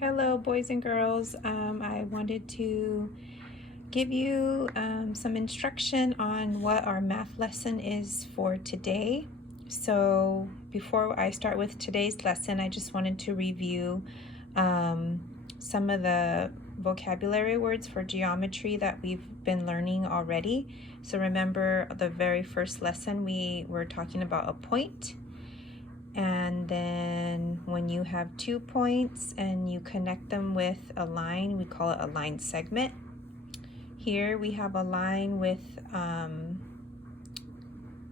Hello, boys and girls. I wanted to give you some instruction on what our math lesson is for today. So before I start with today's lesson, I just wanted to review some of the vocabulary words for geometry that we've been learning already. So remember the very first lesson we were talking about a point. And then when you have 2 points and you connect them with a line, we call it a line segment. Here we have a line with,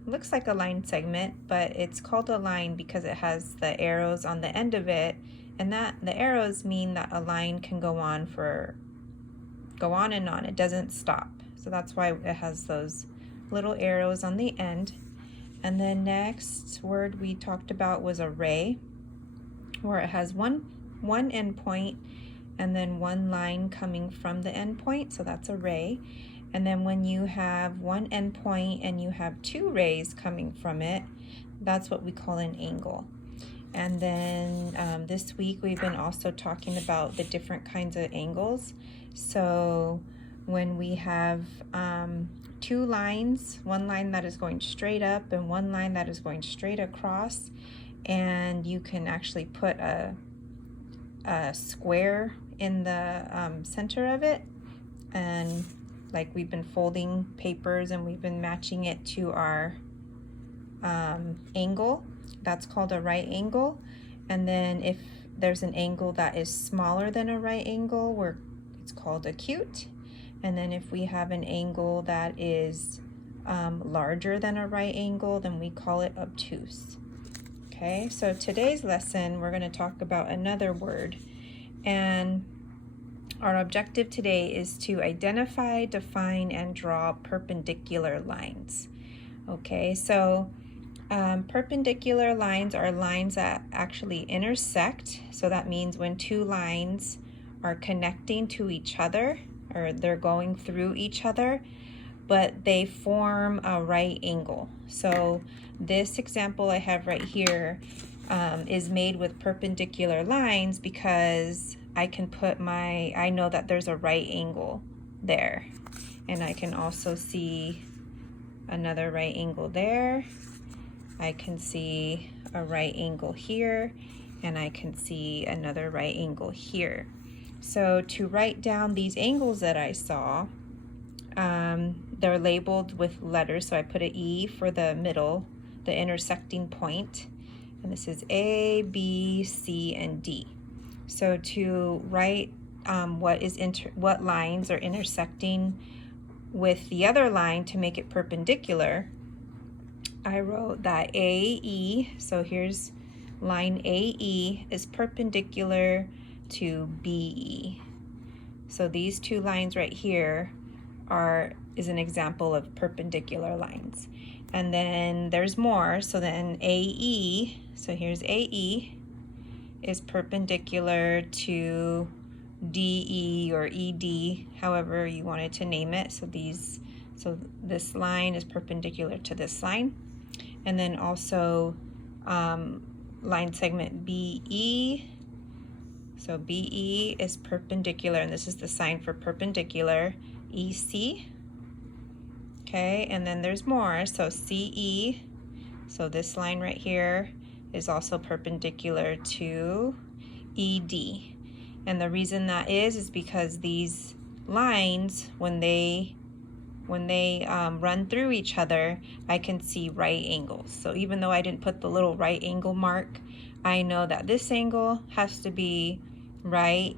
looks like a line segment, but it's called a line because it has the arrows on the end of it, and that the arrows mean that a line can go on and on. It doesn't stop. So that's why it has those little arrows on the end. And the next word we talked about was array, where it has one endpoint and then one line coming from the endpoint, so that's array. And then when you have one endpoint and you have two rays coming from it, that's what we call an angle. And then this week we've been also talking about the different kinds of angles. So when we have two lines, one line that is going straight up and one line that is going straight across, and you can actually put a square in the center of it, and like we've been folding papers and we've been matching it to our angle, that's called a right angle. And then if there's an angle that is smaller than a right angle, it's called acute. And then if we have an angle that is larger than a right angle, then we call it obtuse. Okay, so today's lesson, we're going to talk about another word. And our objective today is to identify, define, and draw perpendicular lines. Okay, so perpendicular lines are lines that actually intersect. So that means when two lines are connecting to each other, or they're going through each other, but they form a right angle. So this example I have right here is made with perpendicular lines because I can put I know that there's a right angle there. And I can also see another right angle there. I can see a right angle here, and I can see another right angle here. So to write down these angles that I saw, they're labeled with letters. So I put an E for the middle, the intersecting point, and this is A, B, C, and D. So to write what lines are intersecting with the other line to make it perpendicular, I wrote that AE, so here's line AE is perpendicular to BE. So these two lines right here is an example of perpendicular lines. And then there's more, so then AE, so here's AE, is perpendicular to DE or ED, however you wanted to name it. So this line is perpendicular to this line. And then also line segment BE. So BE is perpendicular, and this is the sign for perpendicular, EC. Okay, and then there's more. So CE, so this line right here is also perpendicular to ED. And the reason that is because these lines, when they run through each other, I can see right angles. So even though I didn't put the little right angle mark, I know that this angle has to be right.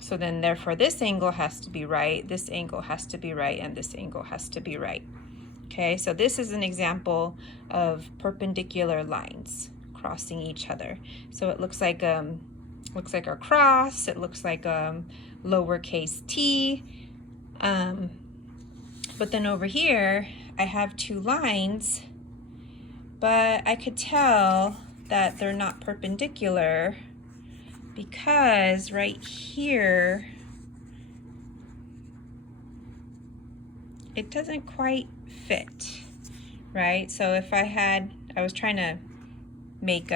So then therefore this angle has to be right, this angle has to be right, and this angle has to be right. Okay, so this is an example of perpendicular lines crossing each other. So it looks like a cross, it looks like lowercase t. But then over here, I have two lines, but I could tell that they're not perpendicular because right here, it doesn't quite fit, right? So if I was trying to make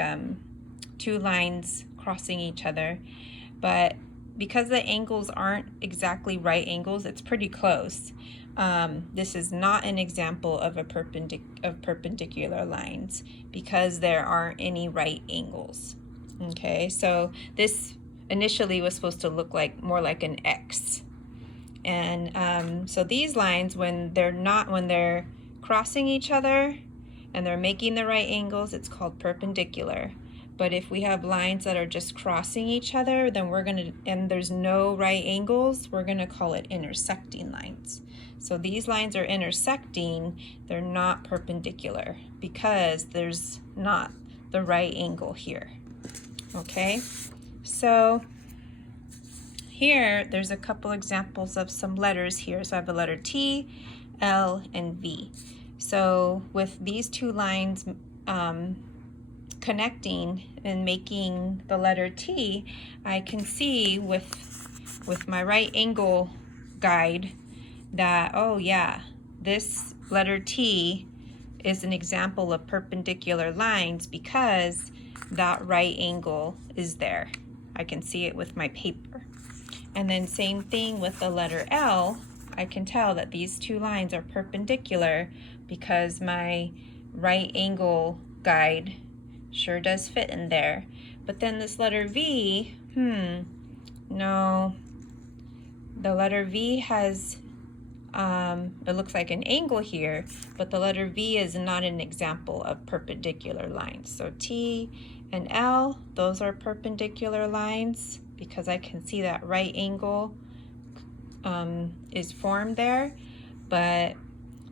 two lines crossing each other, but because the angles aren't exactly right angles, it's pretty close. This is not an example of a perpendicular lines because there aren't any right angles. Okay, so this initially was supposed to look like more like an X. And so these lines, when they're crossing each other and they're making the right angles, it's called perpendicular. But if we have lines that are just crossing each other, then and there's no right angles, we're gonna call it intersecting lines. So these lines are intersecting, they're not perpendicular because there's not the right angle here. Okay, so here there's a couple examples of some letters here. So I have the letter T, L, and V. So with these two lines connecting and making the letter T, I can see with my right angle guide that, oh yeah, this letter T is an example of perpendicular lines because that right angle is there. I can see it with my paper. And then same thing with the letter L. I can tell that these two lines are perpendicular because my right angle guide sure does fit in there. But then this letter V, no, the letter V has, it looks like an angle here, but the letter V is not an example of perpendicular lines. So T and L, those are perpendicular lines because I can see that right angle is formed there, but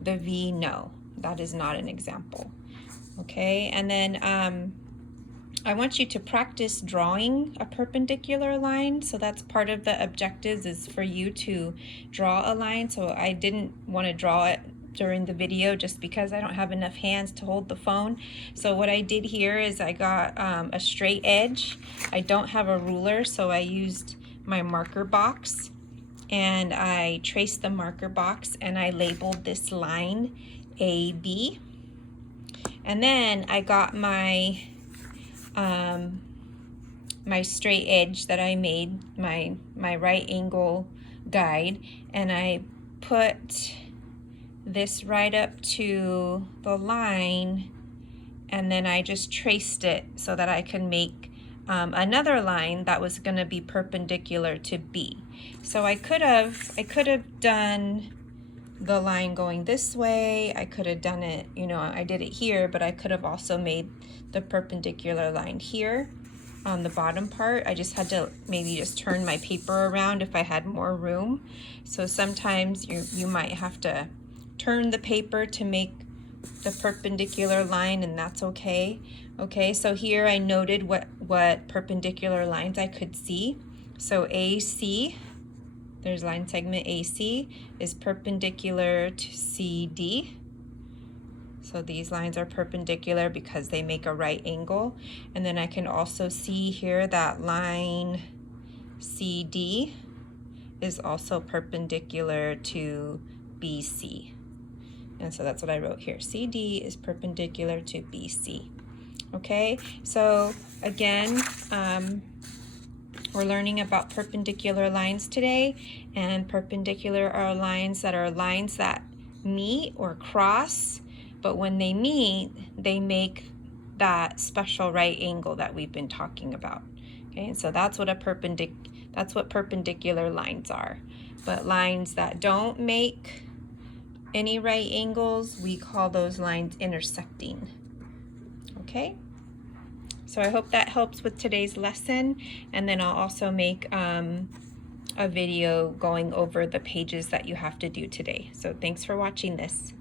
the V, no, that is not an example. Okay, and then I want you to practice drawing a perpendicular line. So that's part of the objectives, is for you to draw a line. So I didn't want to draw it during the video just because I don't have enough hands to hold the phone. So what I did here is I got a straight edge. I don't have a ruler, so I used my marker box and I traced the marker box and I labeled this line AB. And then I got my my straight edge that I made, my right angle guide, and I put this right up to the line, and then I just traced it so that I can make another line that was going to be perpendicular to B. So I could have done the line going this way. I could have done it, you know, I did it here, but I could have also made the perpendicular line here on the bottom part. I just had to maybe just turn my paper around if I had more room. So sometimes you might have to turn the paper to make the perpendicular line, and that's okay. Okay, so here I noted what perpendicular lines I could see. So AC, there's line segment AC, is perpendicular to CD. So these lines are perpendicular because they make a right angle. And then I can also see here that line CD is also perpendicular to BC. And so that's what I wrote here. CD is perpendicular to BC. Okay, so again, we're learning about perpendicular lines today, and perpendicular are lines that meet or cross, but when they meet, they make that special right angle that we've been talking about. Okay, and so that's what perpendicular lines are. But lines that don't make any right angles, we call those lines intersecting. Okay, so I hope that helps with today's lesson, and then I'll also make a video going over the pages that you have to do today. So thanks for watching this.